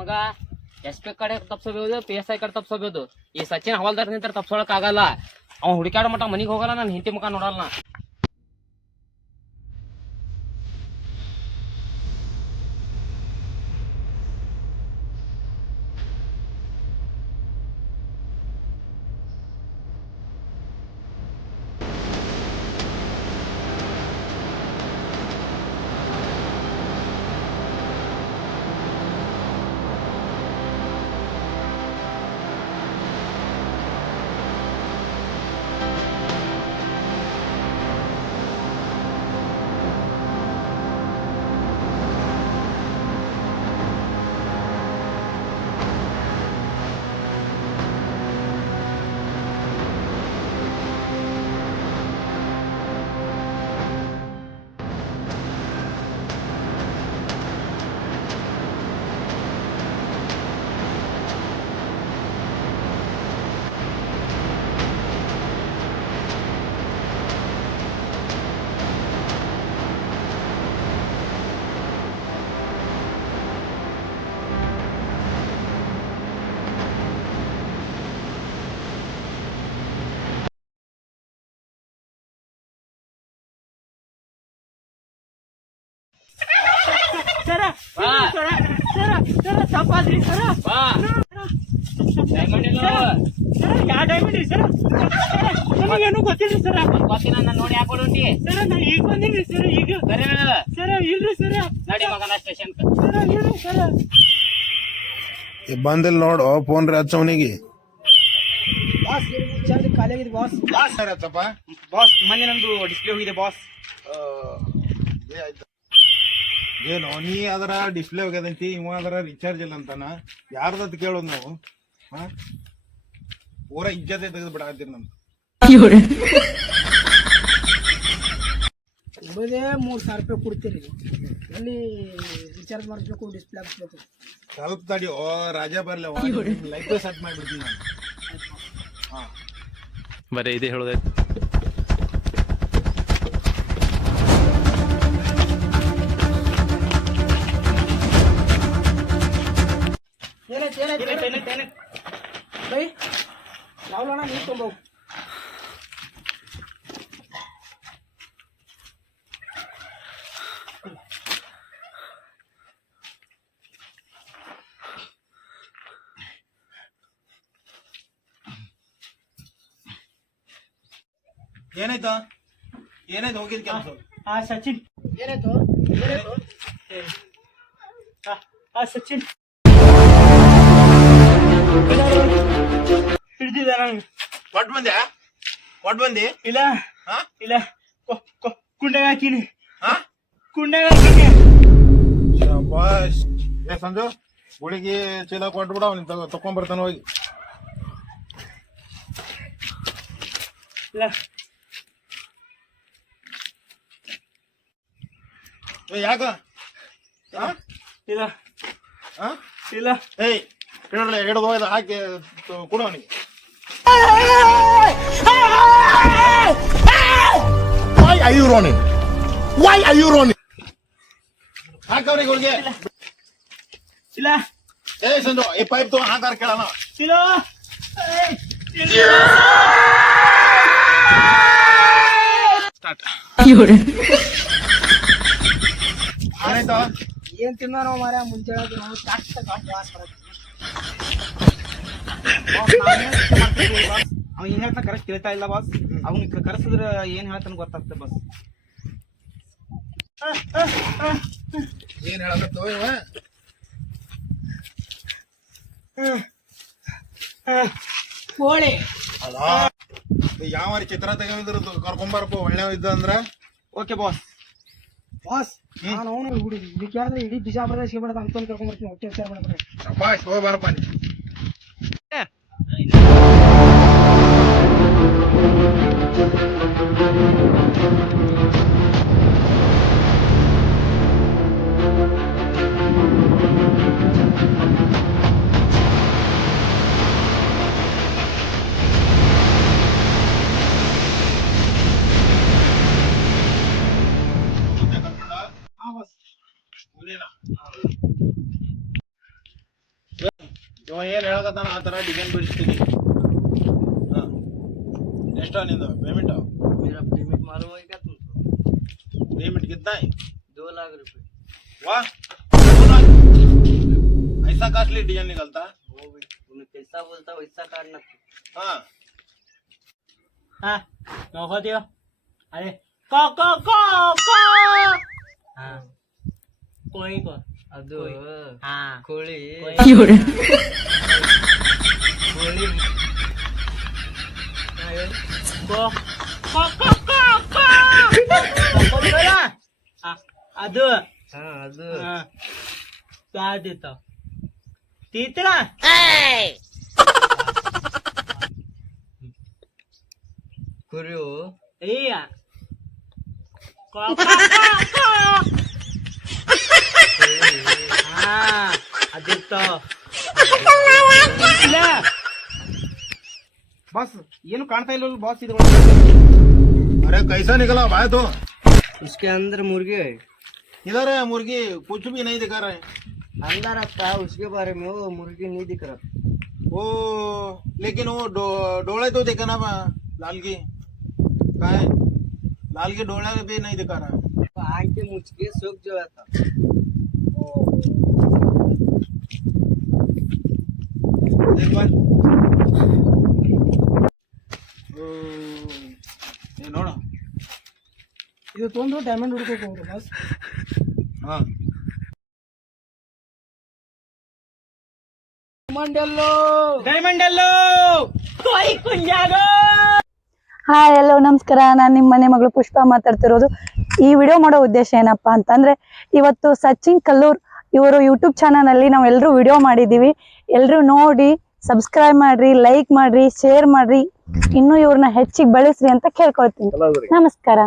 ಮಗ S P ಕಡೆ ತಪ್ಸೋದು PSI ಕಡೆ ತಪ್ಸೋದು ಈ ಸಚಿನ್ ಹವಾಲ್ದಾರ್ ನಿಂತ ತಪ್ಸೋಳಕ್ ಆಗಲ್ಲ. ಅವ್ ಹುಡುಕಾಡ ಮಟ್ಟ ಮನಿಗ್ ಹೋಗಲ್ಲ, ನಾನು ಹಿಂತಿ ಮುಖ ನೋಡಲ್ಲ. ತಪ್ಪಾದ್ರಿ ಸರ. ಯಾವ ಡೈಮಂಡ್ ರೀ ಸರ? ನನಗೇನು ಗೊತ್ತಿಲ್ರಿ ಸರ. ಗೊತ್ತಿಲ್ಲ, ನಾನು ನೋಡಿ ಹಾಕೊಂಡು ಹೊಂಟಿ ಸರ ನಾ ಈಗ ಬಂದಿನ್ರಿ ಸರ. ಈಗ ಸರ ಇಲ್ರಿ ಸರ. ನಡಿ ಮಗನ ಸ್ಟೇಷನ್ ಸರ ಇಲ್ರಿ ಸರ. ಬಂದಿಲ್ ನೋಡು ಫೋನ್ ರೀ ಹಚ್ಚವನಿಗೆ. ಬಾಸ್ ಖಾಲಿ ಆಗಿದೆ ಬಾಸ್. ಬಾಸ್ ಮೊನ್ನೆ ನಂದು ಡಿಸ್ಪ್ಲೇ ಹೋಗಿದೆ ಬಾಸ್. ಏನು ನೀ ಅದರ ಡಿಸ್ಪ್ಲೇ ಹೋಗ್ಯದಂತಿ, ಇವ ಅದರ ರಿಚಾರ್ಜ್ ಇಲ್ಲ ಅಂತಾನ. ಯಾರ್ದತ್ ಕೇಳೋದು ನಾವು? ಪೂರ ಇಜ್ಜತೆ ತೆಗೆದು ಬಿಡಾಕತ್ತೀರಿ ನಮ್ದು. ಕೊಡೋದೇ 3,000 ರೂಪಾಯಿ ಕೊಡ್ತೀರಿ, ಎಲ್ಲಿ ರಿಚಾರ್ಜ್ ಮಾಡಿಸ್ಬೇಕು, ಡಿಸ್ಪ್ಲೇ ಹಾಕ್ಸ್ಬೇಕು. ಸ್ವಲ್ಪ ತಡಿ, ಓ ರಾಜ ಬರ್ಲಿ, ಲೈಫ್ ಸೆಟ್ ಮಾಡಿಬಿಡ್ತೀನಿ ನಾನು. ಬರೀ ಇದೇ ಹೇಳೋದ. ಬೈ ಯಾವ್ಲೋಣ ನೀರು ತೊಂಬೋಗು. ಏನಾಯ್ತಾ? ಏನಾಯ್ತು ಹೋಗಿದ್ ಕೆಲಸ? ಸಚಿನ್ ಏನಾಯ್ತು? ಸಚಿನ್ ಹಿಡ್ದಿದ್ದ ನಂಗೆ. ಕೊಟ್ ಬಂದಿ? ಇಲ್ಲ ಇಲ್ಲ, ಕುಂಡೆಗೆ ಹಾಕಿನಿ. ಕುಂಡೆಗೆ ಹಾಕಿನಿ. ಶಾಬಾಷ್. ಏ ಸಂಜು, ಗುಳಿಗೆ ಚೀಲ ಕೊಟ್ಬಿಡ, ಅವ್ನಿಗೆ ತಕೊಂಡ್ಬರ್ತಾನ ಹೋಗಿ. ಇಲ್ಲ ಯಾಕ? ಇಲ್ಲ ಇಲ್ಲ. ಏಯ್ ಹಿಡಲ್ಲ, ಹಿಡಿದು ಹೋಯ್ದ ಹಾಕಿ ಕೊಡು ಅವನಿಗೆ. Why are you running? Why are you running? ಹಾಕವ್ರಿಗೆ ಹುಡುಗಿ. ಇಲ್ಲ ಏ ಸಂಜು, ಈ ಪೈಪ್ ತಗೊಂಡು ಹಾಕಾರ ಕೇಳೋಣ. ಇಲ್ಲ ಏನಾಯ್ತಾ? ಏನ್ ತಿನ್ನೋ ಮಾರ ಮುಂಚೆ ಅವ ಏನ್ ಹೇಳ್ತಾನ ಕರೆಕ್ಟ್ ಕೇಳ್ತಾ ಇಲ್ಲ ಬಾಸ್. ಅವ್ನ ಕರೆಸಿದ್ರ ಏನ್ ಹೇಳ್ತಾನ ಗೊತ್ತಾಗ್ತದೆ ಬಾಸ್. ಏನ್ ಹೇಳಕತ್ತೋ ಇವ? ಕೋಳಿ ಅಲ್ಲ, ಯಾವ ಚಿತ್ರ ತೆಗಿದ್ರು ಕರ್ಕೊಂಬಾರಪ್ಪ, ಒಳ್ಳೆ ಇದ್ದ ಅಂದ್ರ. Okay boss. ಬಾಸ್ ನಾನು ಅವನು ಹುಡುಕಿಯಾದ್ರೆ ಇಡೀ ಬಿಜಾಪುರದ ಸಿಗಬೇಡ ಅಂತ ಕರ್ಕೊಂಡ್ಬರ್ತೀನಿ. ಹೊಟ್ಟೆ ವಿಚಾರ ಮಾಡ್ತಾರೆ. ಬಾಯ್ ಹೋಗಿ ಬಾರಪ್ಪ ನೀ. ಇವ ಏನ್ ಹೇಳಕತ್ತಾನ ಆ ತರ ಡಿಸೈನ್ ಬಿಡಿಸ್ತೀನಿ. ಹಾ ಎಷ್ಟ ನಿಂದು ಪೇಮೆಂಟ್? मेरा पेमेंट मालूम है क्या तुमको? पेमेंट कितना है? 2 लाख रुपए। वाह, ऐसा कॉस्टली डिजाइन निकलता? वो भी तुम्हें कैसा बोलता वैसा काटना। हाँ ಹಾ ನೋಡ್ಕೋತೀವ ಅದೇ ಹಾ ಕೋಳಿ ಅದು ಹಾ ಕೋಳಿ ಕೋಳಿ ಅದು ಹಾ ಅದು ಸಾಧಿತ ತೀತ್ರ ಕುರಿಯು ಅಯ್ಯ ಹಾ ಅದಿತ್ತು ಬಾಸ್ ಏನು ಕಾಣ್ತಾ ಇಲ್ಲ ಬಾಸ್ ಇದು. अरे कैसा निकला भाई? तो उसके अंदर मुर्गी है। इधर है मुर्गी, कुछ भी नहीं दिखा रहा है। अंदर रखता है उसके बारे में, वो मुर्गी नहीं दिख रहा। वो लेकिन वो डोले तो देखा ना लाल की, का है लाल के डोले भी नहीं दिखा रहा है। आँख के मुझ के सूख जो था। एक बार ये ನೋಡ ಇದು ತೊಂದು ಡೈಮಂಡ್ ಹುಡ್ಕೋಕ್ ಹೋಗ್ರಿ ಬಾಸ್. ಹಾ ಡೈಮಂಡ್ ಎಲ್ಲೋ ಹಾಯ್ ಎಲ್ಲೋ ನಮಸ್ಕಾರ. ನಾನು ನಿಮ್ಮ ಮನೆ ಮಗಳು ಪುಷ್ಪ ಮಾತಾಡ್ತಿರೋದು. ಈ ವಿಡಿಯೋ ಮಾಡೋ ಉದ್ದೇಶ ಏನಪ್ಪಾ ಅಂತಂದ್ರೆ, ಇವತ್ತು ಸಚಿನ್ ಕಲ್ಲೂರ್ ಇವರು ಯೂಟ್ಯೂಬ್ ಚಾನಲ್ ಅಲ್ಲಿ ನಾವು ಎಲ್ಲರೂ ವಿಡಿಯೋ ಮಾಡಿದೀವಿ. ಎಲ್ಲರೂ ನೋಡಿ ಸಬ್ಸ್ಕ್ರೈಬ್ ಮಾಡ್ರಿ, ಲೈಕ್ ಮಾಡ್ರಿ, ಶೇರ್ ಮಾಡ್ರಿ, ಇನ್ನು ಇವ್ರನ್ನ ಹೆಚ್ಚಿಗೆ ಬೆಳೆಸ್ರಿ ಅಂತ ಕೇಳ್ಕೊಳ್ತೀನಿ. ನಮಸ್ಕಾರ.